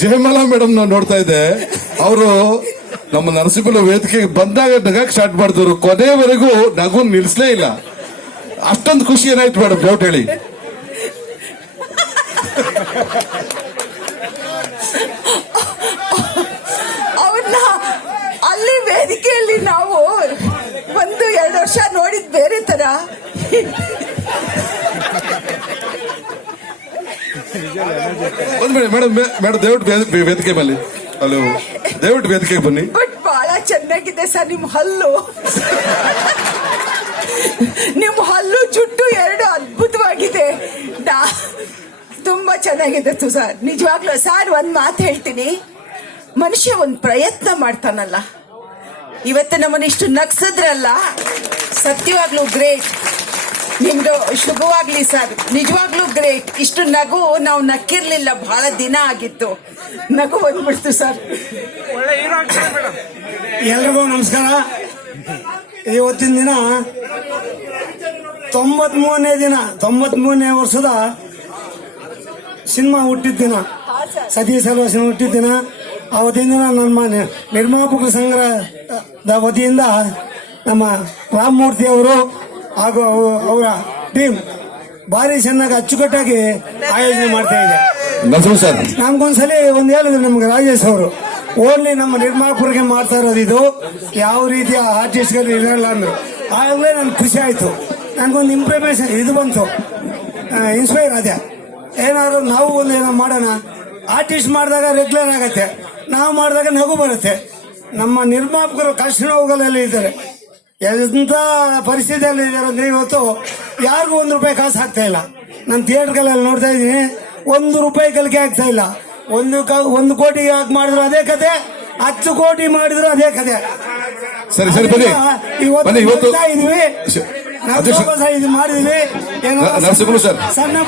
Jayamala madam ನಾವು ನೋಡ್ತಾ ಇದ್ದೆ, ಅವರು ನಮ್ಮ ನರಸಿಂಹನ ವೇದಿಕೆಗೆ ಬಂದಾಗ ನಗಕ್ ಸ್ಟಾರ್ಟ್ ಮಾಡಿದ್ರು, ಕೊನೆಯವರೆಗೂ ನಗು ನಿಲ್ಸ್ಲೇ ಇಲ್ಲ. ಅಷ್ಟೊಂದು ಖುಷಿ ಏನಾಯ್ತು ಮೇಡಮ್, ಡೌಟ್ ಹೇಳಿ. ಅವನ್ನ ಅಲ್ಲಿ ವೇದಿಕೆಯಲ್ಲಿ ನಾವು 1-2 ವರ್ಷ ನೋಡಿದ್ ಬೇರೆ ತರ. ಮೇಡಮ್ ಮೇಡಮ್ ದಯವಿಟ್ಟು ವೇದಿಕೆ ಮೇಲೆ, ಹಲೋ, ದಯವಿಟ್ಟು ವೇದಿಕೆಗೆ ಬನ್ನಿ. ಬಟ್ ಬಹಳ ಚೆನ್ನಾಗಿದೆ ಸರ್ ನಿಮ್ ಹಲ್ಲು. ನಿಮ್ ಹಲ್ಲು ಜುಟ್ಟು 2 ಅದ್ಭುತವಾಗಿದೆ. ತುಂಬಾ ಚೆನ್ನಾಗಿದೆ ಸರ್, ನಿಜವಾಗ್ಲೂ. ಸರ್, ಒಂದ್ ಮಾತು ಹೇಳ್ತೀನಿ, ಮನುಷ್ಯ ಒಂದ್ ಪ್ರಯತ್ನ ಮಾಡ್ತಾನಲ್ಲ, ಇವತ್ತು ನಮ್ಮನ್ನ ಇಷ್ಟು ನಗ್ಸದ್ರಲ್ಲ, ಸತ್ಯವಾಗ್ಲೂ ಗ್ರೇಟ್. ನಿಮ್ದು ಶುಭವಾಗ್ಲಿ ಸರ್, ನಿಜವಾಗ್ಲೂ ಗ್ರೇಟ್. ಇಷ್ಟು ನಗು ನಾವು ನಕ್ಕಿರ್ಲಿಲ್ಲ, ಬಹಳ ದಿನ ಆಗಿತ್ತು, ನಗು ಬಂದ್ಬಿಡ್ತು ಸರ್. ಎಲ್ರಿಗೂ ನಮಸ್ಕಾರ. ಇವತ್ತಿನ ದಿನ 93ನೇ ವರ್ಷದ ಸಿನಿಮಾ ಹುಟ್ಟಿದ ದಿನ, ಸತೀಶ್ ಅಲ್ವಾ ಸಿನಿಮಾ ಹುಟ್ಟಿದ ದಿನ. ಅವತ್ತಿನ ದಿನ ನಮ್ಮ ನಿರ್ಮಾಪಕ ಸಂಘದ ವತಿಯಿಂದ ನಮ್ಮ ರಾಮಮೂರ್ತಿ ಅವರು ಹಾಗೂ ಅವರ ಟೀಮ್ ಭಾರಿ ಚೆನ್ನಾಗಿ ಅಚ್ಚುಕಟ್ಟಾಗಿ ಆಯೋಜನೆ ಮಾಡ್ತಾ ಇದೆ. ನಮ್ಗೊಂದ್ಸಲಿ ಹೇಳಿದ್ರು ನಮ್ಗೆ ರಾಜೇಶ್ ಅವರು, ಓನ್ಲಿ ನಮ್ಮ ನಿರ್ಮಾಪಕರಿಗೆ ಮಾಡ್ತಾ ಇರೋದು ಇದು, ಯಾವ ರೀತಿಯ ಆರ್ಟಿಸ್ಟ್ಗಳು ಇರಲ್ಲ ಅಂದ್ರು. ಆಗಲೇ ನನ್ಗೆ ಖುಷಿ ಆಯ್ತು, ನನ್ಗೊಂದು ಇಂಪ್ರಮೇಷನ್ ಇದು ಬಂತು, ಇನ್ಸ್ಪೈರ್ ಆದೆ. ಏನಾದ್ರು ನಾವು ಒಂದು ಏನೋ ಮಾಡೋಣ, ಆರ್ಟಿಸ್ಟ್ ಮಾಡಿದಾಗ ರೆಗ್ಯುಲರ್ ಆಗತ್ತೆ, ನಾವು ಮಾಡಿದಾಗ ನಗು ಬರುತ್ತೆ. ನಮ್ಮ ನಿರ್ಮಾಪಕರು ಕಷ್ಟ ನೋವುಗಳಲ್ಲಿ ಇದ್ದಾರೆ, ಎಂತ ಪರಿಸ್ಥಿತಿಯಲ್ಲಿ ಇದ್ದಾರೆ ಅಂದ್ರೆ ಇವತ್ತು ಯಾರಿಗೂ ₹1 ಕಾಸು ಆಗ್ತಾ ಇಲ್ಲ. ನಾನು ಥಿಯೇಟರ್ಗಳಲ್ಲಿ ನೋಡ್ತಾ ಇದ್ದೀನಿ, ₹1 ಕಲಿಕೆ ಆಗ್ತಾ ಇಲ್ಲ. 1 ಕೋಟಿ ಮಾಡಿದ್ರು ಅದೇ ಕತೆ, 10 ಕೋಟಿ ಮಾಡಿದ್ರು ಅದೇ ಕತೆ. ಇವತ್ತು ಇದೀವಿ, ನಾವು ಇದು ಮಾಡಿದ್ವಿ. ಏನೋ ಸಣ್ಣ